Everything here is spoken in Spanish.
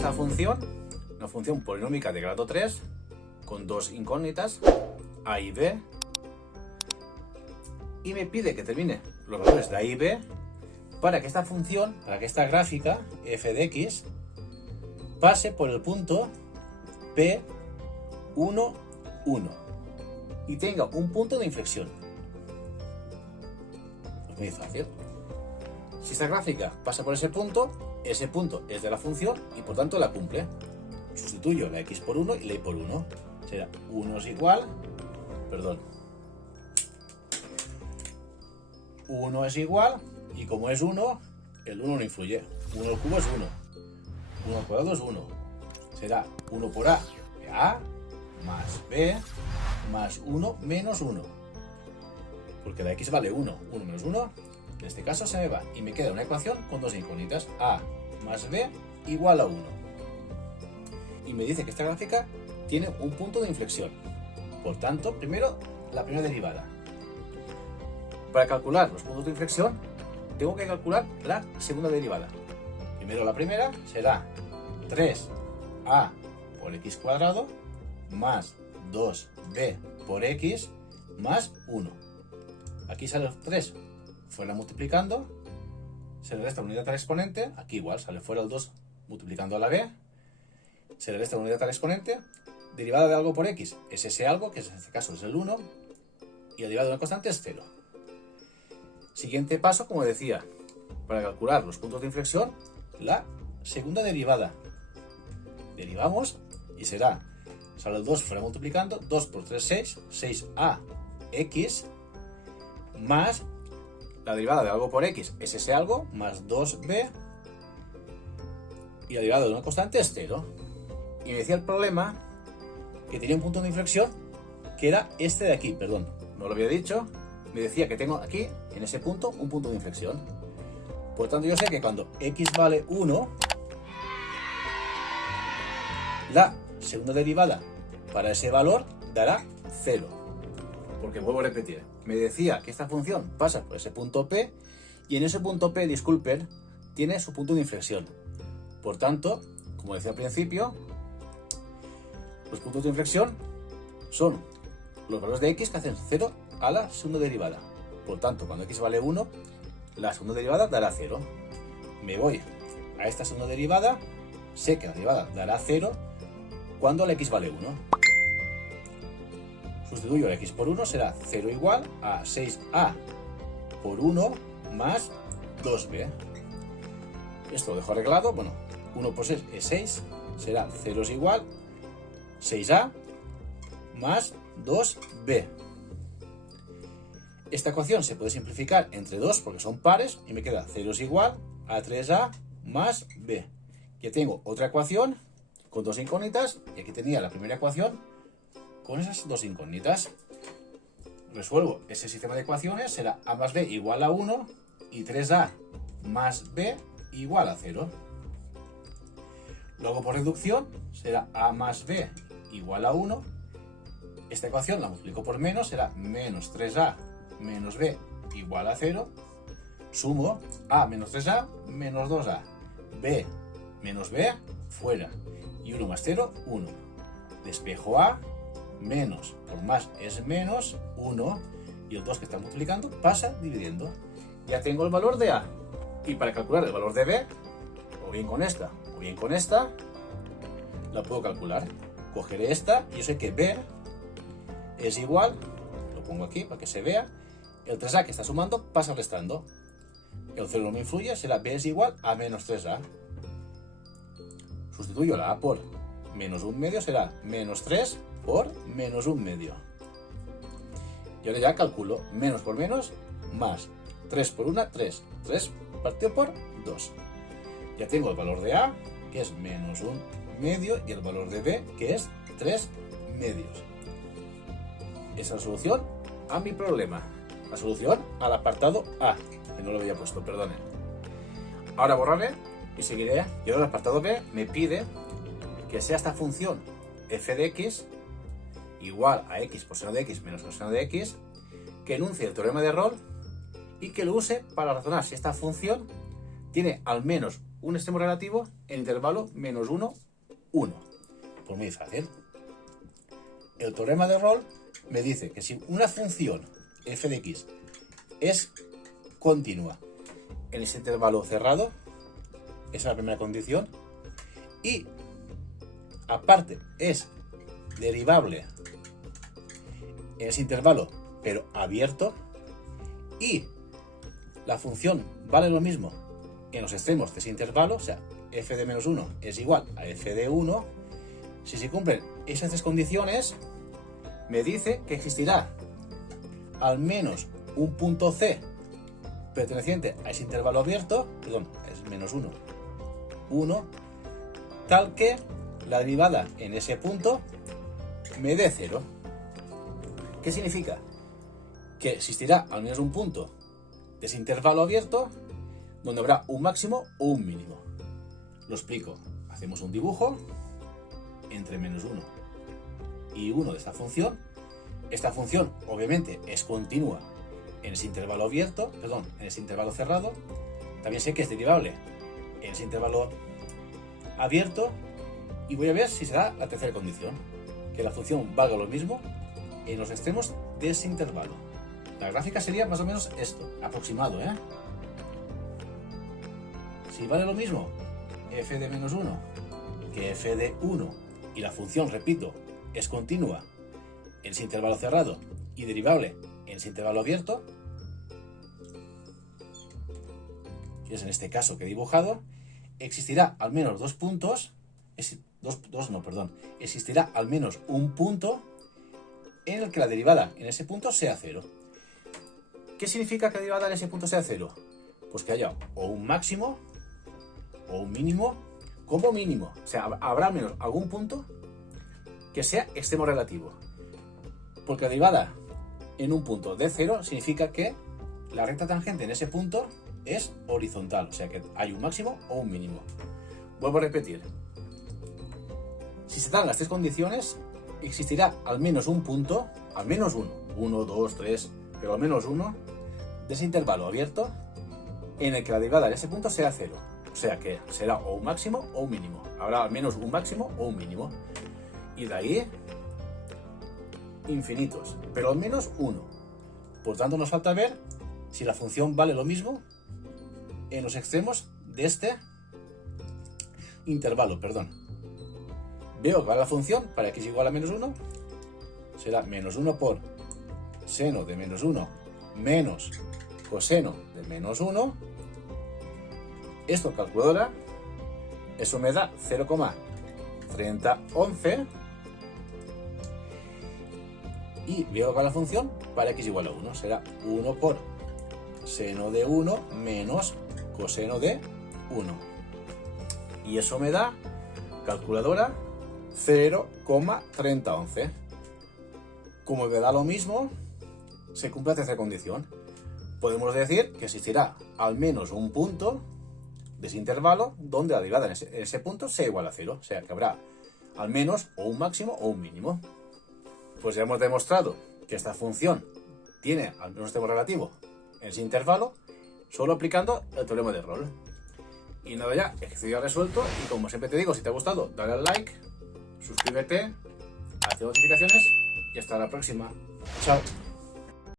esta función, una función polinómica de grado 3, con dos incógnitas, a y b, y me pide que termine los valores de a y b para que esta función, para que esta gráfica f de x pase por el punto P1, 1 y tenga un punto de inflexión. Es muy fácil. Si esta gráfica pasa por ese punto es de la función y por tanto la cumple. Sustituyo la x por 1 y la y por 1. Será 1 es igual, 1 es igual, y como es 1, el 1 no influye. 1 al cubo es 1. 1 al cuadrado es 1. Será 1 por a más b más 1 menos 1. Porque la x vale 1. 1 menos 1, en este caso se me va. Y me queda una ecuación con dos incógnitas. A más b igual a 1. Y me dice que esta gráfica tiene un punto de inflexión. Por tanto, primero la primera derivada. Para calcular los puntos de inflexión, tengo que calcular la segunda derivada. Primero la primera será 3a por x cuadrado más 2b por x más 1. Aquí sale el 3 fuera multiplicando, se le resta una unidad al exponente, aquí igual sale fuera el 2 multiplicando a la b, se le resta una unidad al exponente, derivada de algo por x es ese algo, que en este caso es el 1, y la derivada de una constante es 0. Siguiente paso, como decía, para calcular los puntos de inflexión, la segunda derivada. Derivamos y será, sale el 2 fuera multiplicando, 2 por 3, 6, 6a x más la derivada de algo por x es ese algo, más 2b, y la derivada de una constante es 0. Y me decía el problema que tenía un punto de inflexión que era este de aquí, perdón, no lo había dicho. Me decía que tengo aquí, en ese punto, un punto de inflexión. Por tanto, yo sé que cuando x vale 1, la segunda derivada para ese valor dará 0. Porque vuelvo a repetir, me decía que esta función pasa por ese punto P, y en ese punto P, disculpen, tiene su punto de inflexión. Por tanto, como decía al principio, los puntos de inflexión son los valores de x que hacen 0 a la segunda derivada. Por tanto, cuando x vale 1, la segunda derivada dará 0. Me voy a esta segunda derivada, sé que la derivada dará 0 cuando la x vale 1. Sustituyo la x por 1, será 0 igual a 6a por 1 más 2b. Esto lo dejo arreglado, bueno, 1 por 6 es 6, será 0 es igual 6a más 2b. Esta ecuación se puede simplificar entre 2 porque son pares y me queda 0 es igual a 3a más b. Ya tengo otra ecuación con dos incógnitas y aquí tenía la primera ecuación con esas dos incógnitas. Resuelvo ese sistema de ecuaciones, será a más b igual a 1 y 3a más b igual a 0. Luego por reducción será a más b igual a 1. Esta ecuación la multiplico por menos, será menos 3a menos b igual a 0. Sumo a menos 3a menos 2a. b menos b fuera. Y 1 más 0, 1. Despejo a, menos por más es menos 1. Y el 2 que está multiplicando pasa dividiendo. Ya tengo el valor de a. Y para calcular el valor de b, o bien con esta o bien con esta, la puedo calcular. Cogeré esta y yo sé que b es igual, lo pongo aquí para que se vea, el 3a que está sumando pasa restando. El 0 no me influye, será b es igual a menos 3a. Sustituyo la a por menos 1 medio, será menos 3 por menos 1 medio. Y ahora ya calculo menos por menos, más 3 por 1, 3. 3 partido por 2. Ya tengo el valor de a, que es menos 1 medio, y el valor de b, que es 3 medios. Esa es la solución a mi problema. La solución al apartado A, que no lo había puesto, perdonen. Ahora borraré y seguiré. Y ahora el apartado B me pide que sea esta función f de x igual a x por seno de x menos coseno de x, que enuncie el teorema de Rolle y que lo use para razonar si esta función tiene al menos un extremo relativo en intervalo menos 1, 1. Pues muy fácil. El teorema de Rolle me dice que si una función f de x es continua en ese intervalo cerrado, esa es la primera condición, y aparte es derivable en ese intervalo pero abierto, y la función vale lo mismo en los extremos de ese intervalo, o sea, f de menos 1 es igual a f de 1, si se cumplen esas tres condiciones, me dice que existirá al menos un punto C perteneciente a ese intervalo abierto, perdón, es menos 1, 1, tal que la derivada en ese punto me dé 0. ¿Qué significa? Que existirá al menos un punto de ese intervalo abierto donde habrá un máximo o un mínimo. Lo explico. Hacemos un dibujo entre menos 1 y 1 de esta función. Esta función obviamente es continua en ese intervalo abierto, perdón, en ese intervalo cerrado. También sé que es derivable en ese intervalo abierto, y voy a ver si se da la tercera condición, que la función valga lo mismo en los extremos de ese intervalo. La gráfica sería más o menos esto, aproximado, ¿eh? Si vale lo mismo f de menos 1 que f de 1, y la función, repito, es continua en ese intervalo cerrado y derivable en ese intervalo abierto, que es en este caso que he dibujado, existirá al menos dos puntos, existirá al menos un punto en el que la derivada en ese punto sea 0. ¿Qué significa que la derivada en ese punto sea 0? Pues que haya o un máximo o un mínimo, como mínimo. O sea, habrá al menos algún punto que sea extremo relativo. Porque la derivada en un punto de 0 significa que la recta tangente en ese punto es horizontal. O sea, que hay un máximo o un mínimo. Vuelvo a repetir. Si se dan las tres condiciones, existirá al menos un punto, al menos uno, 1, 2, 3, pero al menos uno, de ese intervalo abierto en el que la derivada en ese punto sea 0. O sea que será o un máximo o un mínimo. Habrá al menos un máximo o un mínimo. Y de ahí, infinitos, pero al menos uno. Por tanto, nos falta ver si la función vale lo mismo en los extremos de este intervalo, perdón. Veo que vale la función para x igual a menos 1. Será menos 1 por seno de menos 1 menos coseno de menos 1. Esto, calculadora, eso me da 0,3011. Y veo que vale la función para x igual a 1. Será 1 por seno de 1 menos coseno de 1. Y eso me da, calculadora, 0,3011. Como me da lo mismo, se cumple la tercera condición. Podemos decir que existirá al menos un punto de ese intervalo donde la derivada en ese punto sea igual a 0. O sea que habrá al menos o un máximo o un mínimo. Pues ya hemos demostrado que esta función tiene al menos un extremo relativo en ese intervalo solo aplicando el teorema de Rolle. Y nada, ya, ejercicio ya resuelto. Y como siempre te digo, si te ha gustado, dale al like, suscríbete, haz notificaciones y hasta la próxima. Chao.